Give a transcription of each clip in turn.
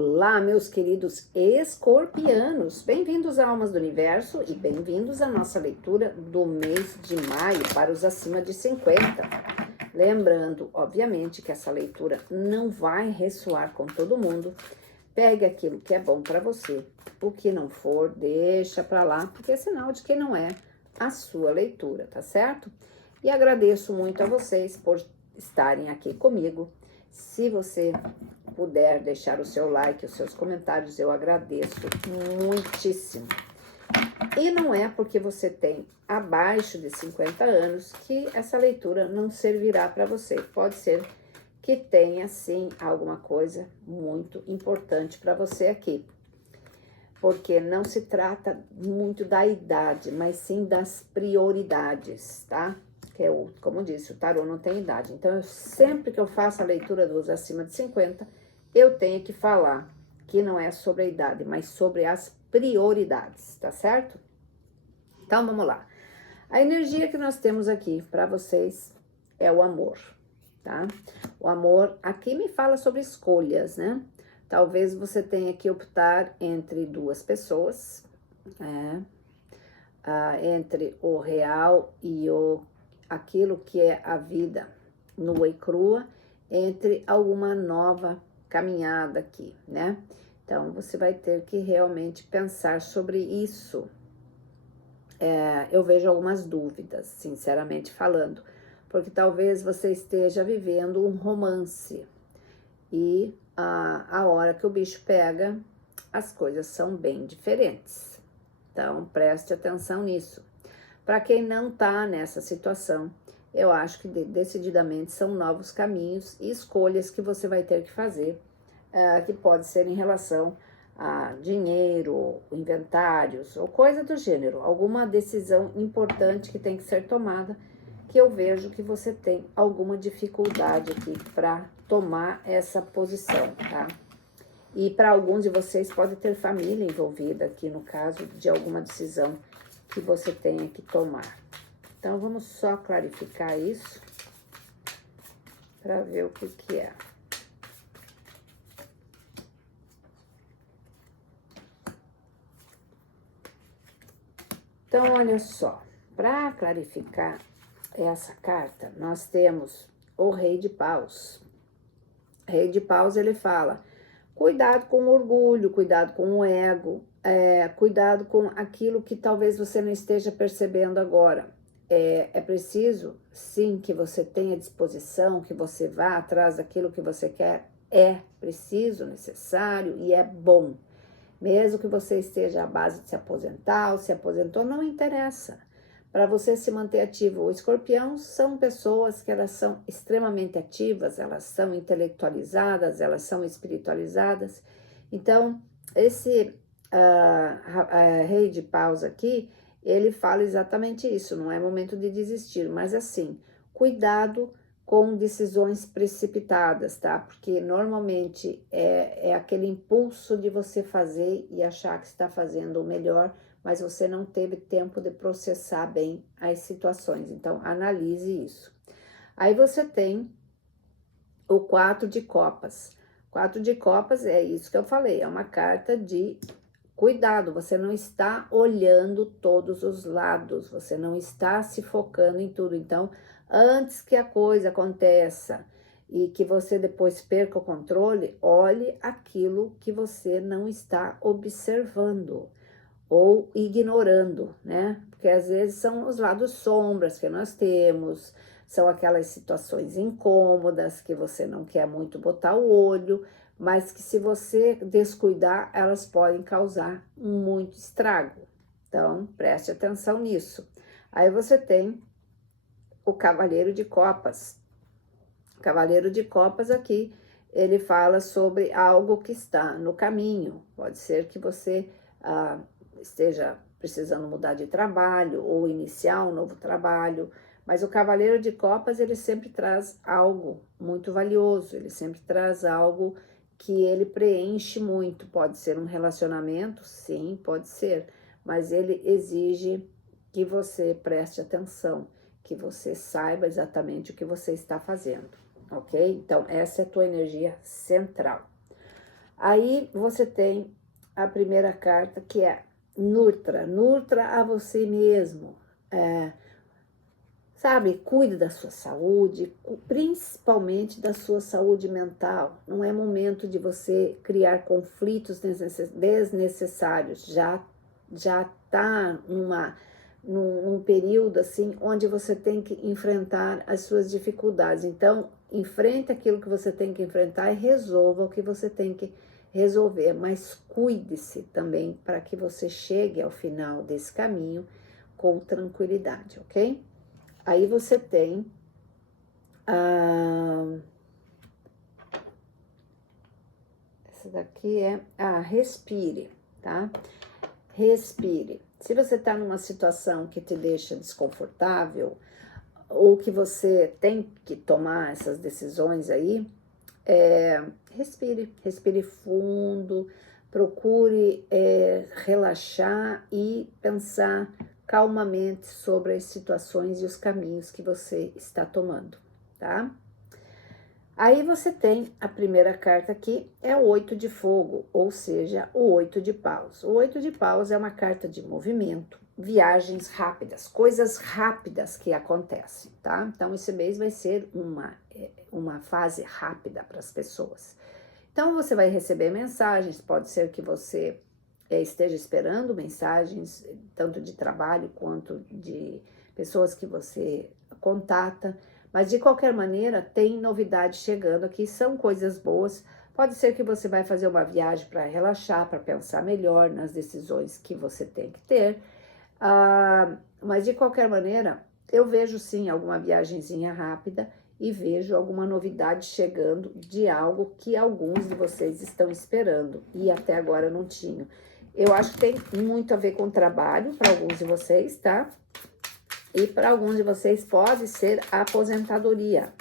Olá, meus queridos escorpianos, bem-vindos a Almas do Universo e bem-vindos à nossa leitura do mês de maio para os acima de 50. Lembrando, obviamente, que essa leitura não vai ressoar com todo mundo. Pegue aquilo que é bom para você, o que não for, deixa para lá, porque é sinal de que não é a sua leitura, tá certo? E agradeço muito a vocês por estarem aqui comigo. Se você puder deixar o seu like, os seus comentários, eu agradeço muitíssimo. E não é porque você tem abaixo de 50 anos que essa leitura não servirá para você. Pode ser que tenha, sim, alguma coisa muito importante para você aqui. Porque não se trata muito da idade, mas sim das prioridades, tá? Que é como disse, o tarô não tem idade. Então, sempre que eu faço a leitura dos acima de 50, eu tenho que falar que não é sobre a idade, mas sobre as prioridades, tá certo? Então, vamos lá. A energia que nós temos aqui para vocês é o amor, tá? O amor aqui me fala sobre escolhas, né? Talvez você tenha que optar entre duas pessoas, entre o real e aquilo que é a vida nua e crua, entre alguma nova caminhada aqui, né? Então, você vai ter que realmente pensar sobre isso. Eu vejo algumas dúvidas, sinceramente falando, porque talvez você esteja vivendo um romance e a hora que o bicho pega, as coisas são bem diferentes. Então, preste atenção nisso. Para quem não está nessa situação, eu acho que decididamente são novos caminhos e escolhas que você vai ter que fazer, que pode ser em relação a dinheiro, inventários ou coisa do gênero. Alguma decisão importante que tem que ser tomada, que eu vejo que você tem alguma dificuldade aqui para tomar essa posição, tá? E para alguns de vocês pode ter família envolvida aqui no caso de alguma decisão que você tenha que tomar. Então, vamos só clarificar isso para ver o que é. Então, olha só, para clarificar essa carta, nós temos o Rei de Paus. Rei de Paus, ele fala, cuidado com o orgulho, cuidado com o ego, cuidado com aquilo que talvez você não esteja percebendo agora. É preciso, sim, que você tenha disposição, que você vá atrás daquilo que você quer. É preciso, necessário e é bom. Mesmo que você esteja à base de se aposentar ou se aposentou, não interessa. Para você se manter ativo, o escorpião são pessoas que elas são extremamente ativas, elas são intelectualizadas, elas são espiritualizadas. Então, esse Rei de Paus aqui, ele fala exatamente isso, não é momento de desistir, mas assim, cuidado com decisões precipitadas, tá? Porque normalmente é aquele impulso de você fazer e achar que está fazendo o melhor, mas você não teve tempo de processar bem as situações. Então, analise isso. Aí você tem o 4 de copas. 4 de copas é isso que eu falei, é uma carta de cuidado, você não está olhando todos os lados, você não está se focando em tudo. Então, antes que a coisa aconteça e que você depois perca o controle, olhe aquilo que você não está observando ou ignorando, né? Porque às vezes são os lados sombras que nós temos, são aquelas situações incômodas que você não quer muito botar o olho, mas que se você descuidar, elas podem causar muito estrago. Então, preste atenção nisso. Aí você tem o Cavaleiro de Copas. O Cavaleiro de Copas aqui, ele fala sobre algo que está no caminho. Pode ser que você esteja precisando mudar de trabalho ou iniciar um novo trabalho, mas o Cavaleiro de Copas, ele sempre traz algo muito valioso, ele sempre traz algo que ele preenche muito. Pode ser um relacionamento, sim, pode ser, mas ele exige que você preste atenção, que você saiba exatamente o que você está fazendo, ok? Então, essa é a tua energia central. Aí você tem a primeira carta, que é Nutra. Nutra a você mesmo. Sabe, cuide da sua saúde, principalmente da sua saúde mental. Não é momento de você criar conflitos desnecessários. Já tá num período assim onde você tem que enfrentar as suas dificuldades. Então, enfrente aquilo que você tem que enfrentar e resolva o que você tem que resolver, mas cuide-se também para que você chegue ao final desse caminho com tranquilidade, ok? Aí você tem essa daqui é respire, tá? Respire. Se você está numa situação que te deixa desconfortável ou que você tem que tomar essas decisões aí, respire fundo, procure relaxar e pensar calmamente sobre as situações e os caminhos que você está tomando, tá? Aí você tem a primeira carta aqui, é o 8 de fogo, ou seja, o 8 de paus. O 8 de paus é uma carta de movimento, viagens rápidas, coisas rápidas que acontecem, tá? Então, esse mês vai ser uma fase rápida para as pessoas. Então, você vai receber mensagens, pode ser que você esteja esperando mensagens, tanto de trabalho quanto de pessoas que você contata, mas de qualquer maneira tem novidade chegando aqui, são coisas boas. Pode ser que você vai fazer uma viagem para relaxar, para pensar melhor nas decisões que você tem que ter, mas de qualquer maneira eu vejo sim alguma viagenzinha rápida e vejo alguma novidade chegando de algo que alguns de vocês estão esperando e até agora não tinham. Eu acho que tem muito a ver com trabalho para alguns de vocês, tá? E para alguns de vocês pode ser a aposentadoria.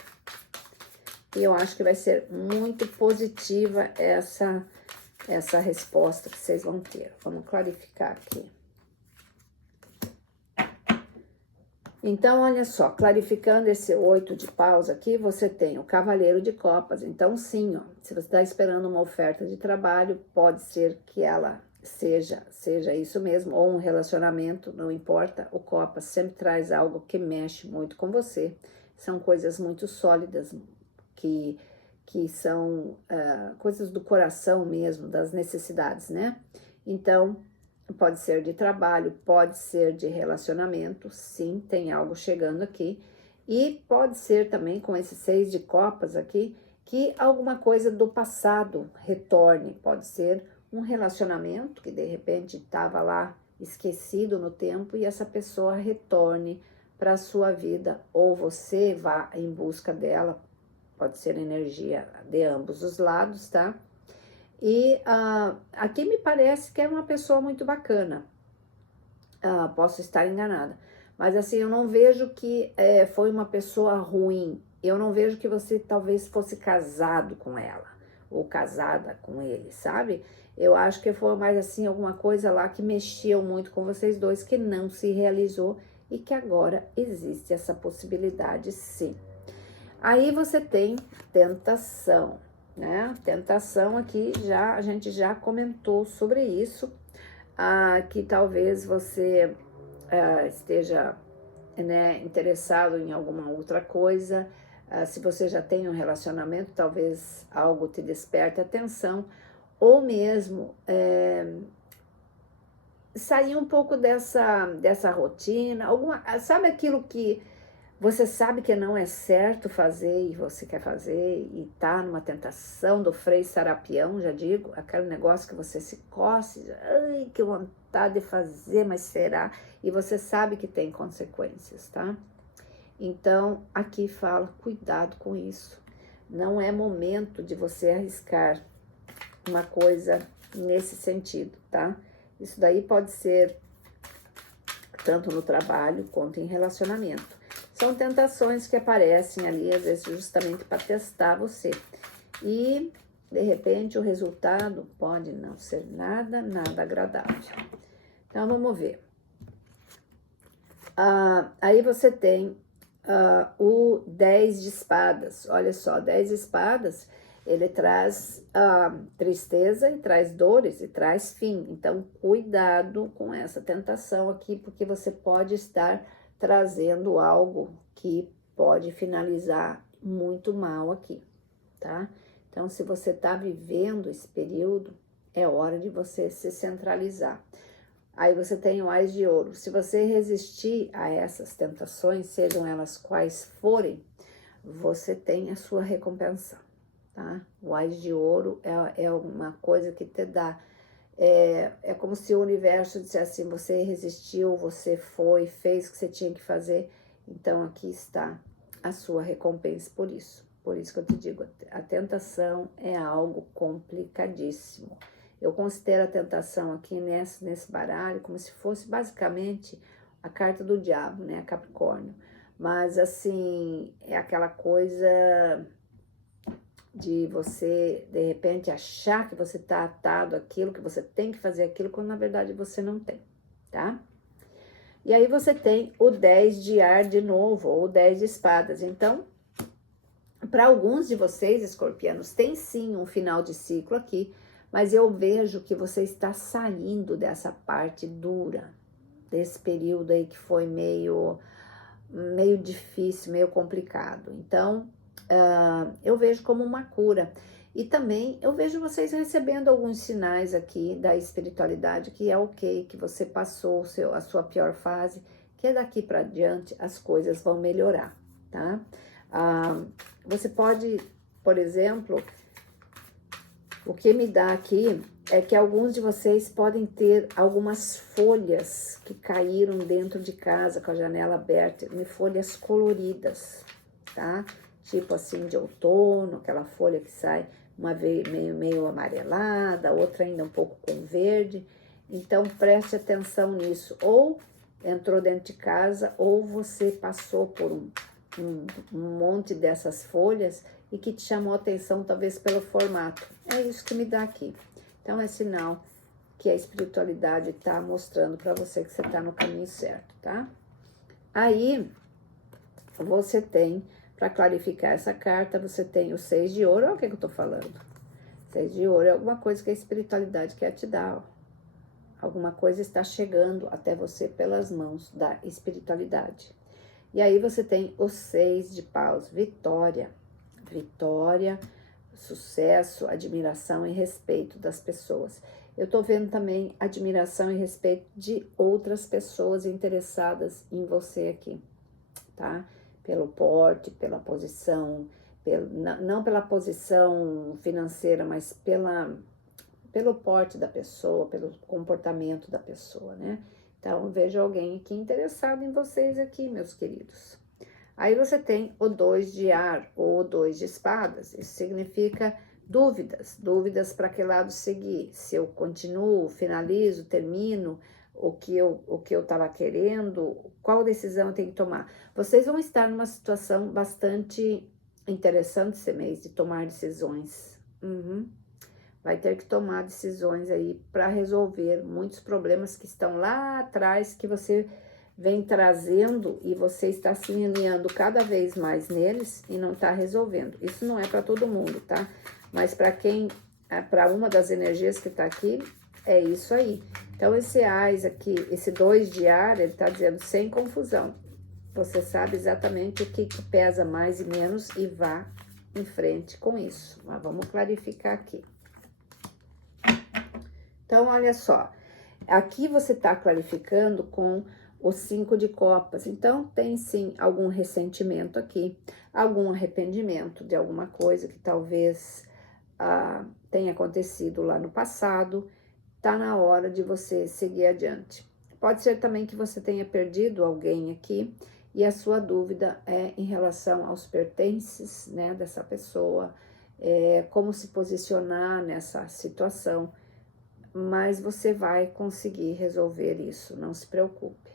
E eu acho que vai ser muito positiva essa resposta que vocês vão ter. Vamos clarificar aqui. Então, olha só, clarificando esse 8 de paus aqui, você tem o cavaleiro de copas. Então, sim, ó, se você está esperando uma oferta de trabalho, pode ser que ela seja isso mesmo, ou um relacionamento, não importa. O copas sempre traz algo que mexe muito com você. São coisas muito sólidas, que são coisas do coração mesmo, das necessidades, né? Então, pode ser de trabalho, pode ser de relacionamento, sim, tem algo chegando aqui. E pode ser também, com esse 6 de copas aqui, que alguma coisa do passado retorne. Pode ser um relacionamento que de repente estava lá esquecido no tempo e essa pessoa retorne para a sua vida, ou você vá em busca dela. Pode ser energia de ambos os lados, tá? E aqui me parece que é uma pessoa muito bacana. Posso estar enganada. Mas assim, eu não vejo que foi uma pessoa ruim. Eu não vejo que você talvez fosse casado com ela. Ou casada com ele, sabe? Eu acho que foi mais assim, alguma coisa lá que mexeu muito com vocês dois, que não se realizou. E que agora existe essa possibilidade, sim. Aí você tem tentação, né? Tentação aqui, a gente já comentou sobre isso, que talvez você esteja, né, interessado em alguma outra coisa. Se você já tem um relacionamento, talvez algo te desperte atenção, ou mesmo sair um pouco dessa rotina, sabe aquilo que você sabe que não é certo fazer e você quer fazer e tá numa tentação do freio sarapião, já digo, aquele negócio que você se coce, ai, que vontade de fazer, mas será? E você sabe que tem consequências, tá? Então, aqui fala, cuidado com isso. Não é momento de você arriscar uma coisa nesse sentido, tá? Isso daí pode ser tanto no trabalho quanto em relacionamento. São tentações que aparecem ali, às vezes, justamente para testar você. E, de repente, o resultado pode não ser nada agradável. Então, vamos ver. Aí você tem o 10 de espadas. Olha só, 10 de espadas ele traz tristeza e traz dores e traz fim. Então, cuidado com essa tentação aqui, porque você pode estar trazendo algo que pode finalizar muito mal aqui, tá? Então, se você está vivendo esse período, é hora de você se centralizar. Aí você tem o Ás de Ouro. Se você resistir a essas tentações, sejam elas quais forem, você tem a sua recompensa, tá? O Ás de Ouro é uma coisa que te dá. É como se o universo dissesse assim, você resistiu, você foi, fez o que você tinha que fazer, então aqui está a sua recompensa por isso. Por isso que eu te digo, a tentação é algo complicadíssimo. Eu considero a tentação aqui nesse baralho como se fosse basicamente a carta do diabo, né, Capricórnio. Mas assim, é aquela coisa de você, de repente, achar que você está atado àquilo, que você tem que fazer aquilo, quando na verdade você não tem, tá? E aí você tem o 10 de ar de novo, ou o 10 de espadas. Então, para alguns de vocês, escorpianos, tem sim um final de ciclo aqui, mas eu vejo que você está saindo dessa parte dura, desse período aí que foi meio difícil, meio complicado. Então, eu vejo como uma cura. E também eu vejo vocês recebendo alguns sinais aqui da espiritualidade, que é ok, que você passou a sua pior fase, que daqui para diante as coisas vão melhorar, tá? Você pode, por exemplo, o que me dá aqui é que alguns de vocês podem ter algumas folhas que caíram dentro de casa com a janela aberta, folhas coloridas, tá? Tipo assim, de outono, aquela folha que sai uma meio amarelada, outra ainda um pouco com verde. Então, preste atenção nisso. Ou entrou dentro de casa, ou você passou por um monte dessas folhas e que te chamou a atenção, talvez pelo formato. É isso que me dá aqui. Então, é sinal que a espiritualidade está mostrando para você que você está no caminho certo, tá? Aí, você tem, para clarificar essa carta, você tem o 6 de ouro. Olha o que eu estou falando. 6 de ouro é alguma coisa que a espiritualidade quer te dar, ó. Alguma coisa está chegando até você pelas mãos da espiritualidade. E aí você tem o 6 de paus, vitória. Vitória, sucesso, admiração e respeito das pessoas. Eu tô vendo também admiração e respeito de outras pessoas interessadas em você aqui, tá? Pelo porte, pela posição, não pela posição financeira, mas pelo porte da pessoa, pelo comportamento da pessoa, né? Então, eu vejo alguém aqui interessado em vocês aqui, meus queridos. Aí você tem o 2 de ar ou o 2 de espadas. Isso significa dúvidas para que lado seguir. Se eu continuo, finalizo, termino o que eu estava querendo, qual decisão eu tenho que tomar. Vocês vão estar numa situação bastante interessante esse mês de tomar decisões. Vai ter que tomar decisões aí para resolver muitos problemas que estão lá atrás, que você vem trazendo e você está se alinhando cada vez mais neles e não está resolvendo. Isso não é para todo mundo, tá? Mas para uma das energias que está aqui, é isso aí. Então, esse Ás aqui, esse 2 de ar, ele está dizendo sem confusão. Você sabe exatamente o que pesa mais e menos e vá em frente com isso. Mas vamos clarificar aqui. Então, olha só. Aqui você está clarificando com o 5 de copas. Então, tem sim algum ressentimento aqui, algum arrependimento de alguma coisa que talvez tenha acontecido lá no passado. Tá na hora de você seguir adiante. Pode ser também que você tenha perdido alguém aqui e a sua dúvida é em relação aos pertences, né, dessa pessoa, como se posicionar nessa situação, mas você vai conseguir resolver isso, não se preocupe.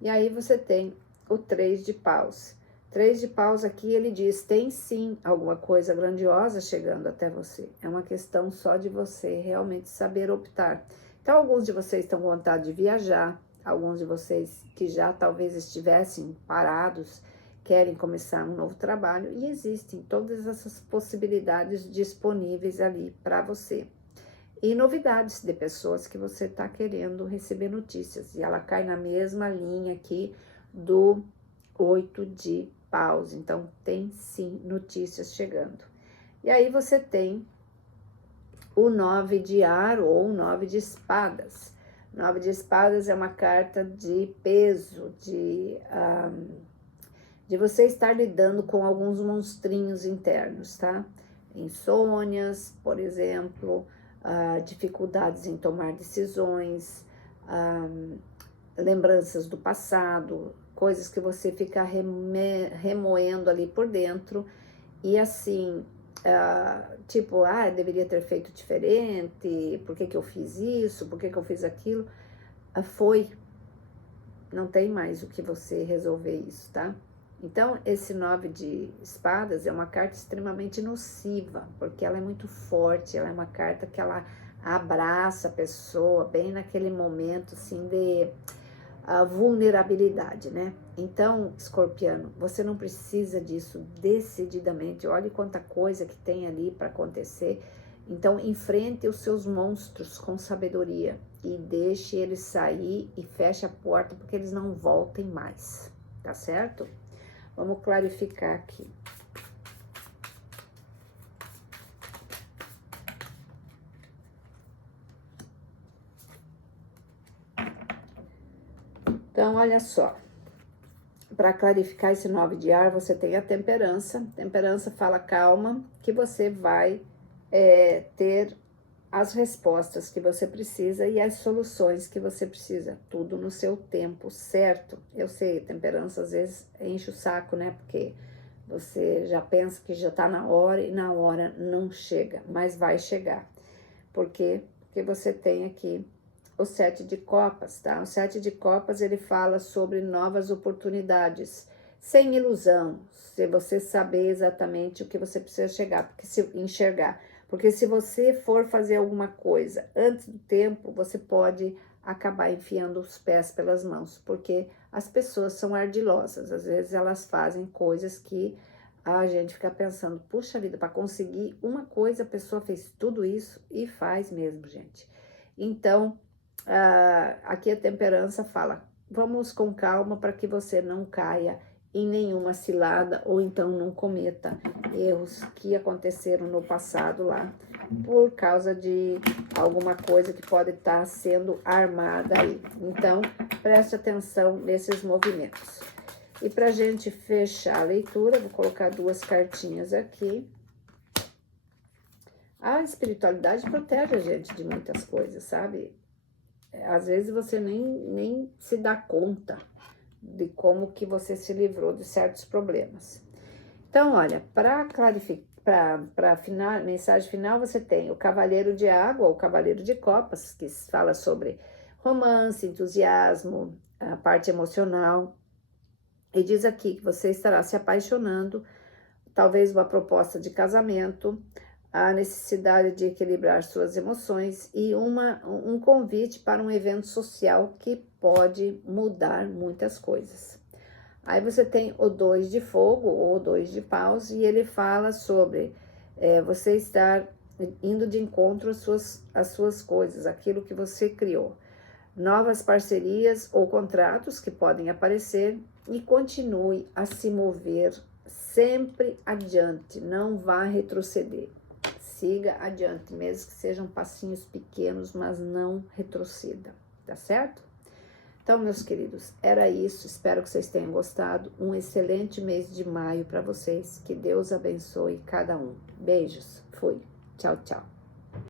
E aí você tem o 3 de paus. 3 de paus aqui, ele diz, tem sim alguma coisa grandiosa chegando até você. É uma questão só de você realmente saber optar. Então, alguns de vocês estão com vontade de viajar, alguns de vocês que já talvez estivessem parados, querem começar um novo trabalho e existem todas essas possibilidades disponíveis ali para você. E novidades de pessoas que você está querendo receber notícias. E ela cai na mesma linha aqui do 8 de paus. Então, tem sim notícias chegando. E aí você tem o 9 de aro ou o 9 de espadas. 9 de espadas é uma carta de peso, de você estar lidando com alguns monstrinhos internos, tá? Insônias, por exemplo, dificuldades em tomar decisões, lembranças do passado, coisas que você fica remoendo ali por dentro, e assim, tipo, deveria ter feito diferente, por que que eu fiz isso, por que que eu fiz aquilo, não tem mais o que você resolver isso, tá? Então, esse 9 de espadas é uma carta extremamente nociva, porque ela é muito forte, ela é uma carta que ela abraça a pessoa bem naquele momento, assim, de vulnerabilidade, né? Então, escorpiano, você não precisa disso decididamente, olhe quanta coisa que tem ali para acontecer. Então, enfrente os seus monstros com sabedoria e deixe eles sair e feche a porta, porque eles não voltem mais, tá certo? Vamos clarificar aqui. Então, olha só. Para clarificar esse 9 de ar, você tem a temperança. Temperança fala calma, que você vai ter as respostas que você precisa e as soluções que você precisa, tudo no seu tempo certo. Eu sei, temperança às vezes enche o saco, né? Porque você já pensa que já tá na hora e na hora não chega, mas vai chegar. Por quê? Porque você tem aqui o 7 de copas, tá? O 7 de copas, ele fala sobre novas oportunidades, sem ilusão, se você saber exatamente o que você precisa enxergar. Porque se você for fazer alguma coisa antes do tempo, você pode acabar enfiando os pés pelas mãos, porque as pessoas são ardilosas, às vezes elas fazem coisas que a gente fica pensando, puxa vida, para conseguir uma coisa, a pessoa fez tudo isso e faz mesmo, gente. Então, aqui a temperança fala, vamos com calma para que você não caia em nenhuma cilada ou então não cometa erros que aconteceram no passado lá, por causa de alguma coisa que pode estar sendo armada aí. Então, preste atenção nesses movimentos. E para gente fechar a leitura, vou colocar 2 cartinhas aqui. A espiritualidade protege a gente de muitas coisas, sabe? Às vezes você nem se dá conta de como que você se livrou de certos problemas. Então, olha, para clarificar, para mensagem final, você tem o Cavaleiro de Água, o Cavaleiro de Copas, que fala sobre romance, entusiasmo, a parte emocional. E diz aqui que você estará se apaixonando, talvez uma proposta de casamento, a necessidade de equilibrar suas emoções e um convite para um evento social que pode mudar muitas coisas. Aí você tem o 2 de fogo ou o 2 de paus e ele fala sobre você estar indo de encontro às suas coisas, aquilo que você criou. Novas parcerias ou contratos que podem aparecer e continue a se mover sempre adiante, não vá retroceder. Siga adiante, mesmo que sejam passinhos pequenos, mas não retroceda, tá certo? Então, meus queridos, era isso. Espero que vocês tenham gostado. Um excelente mês de maio para vocês. Que Deus abençoe cada um. Beijos. Fui. Tchau, tchau.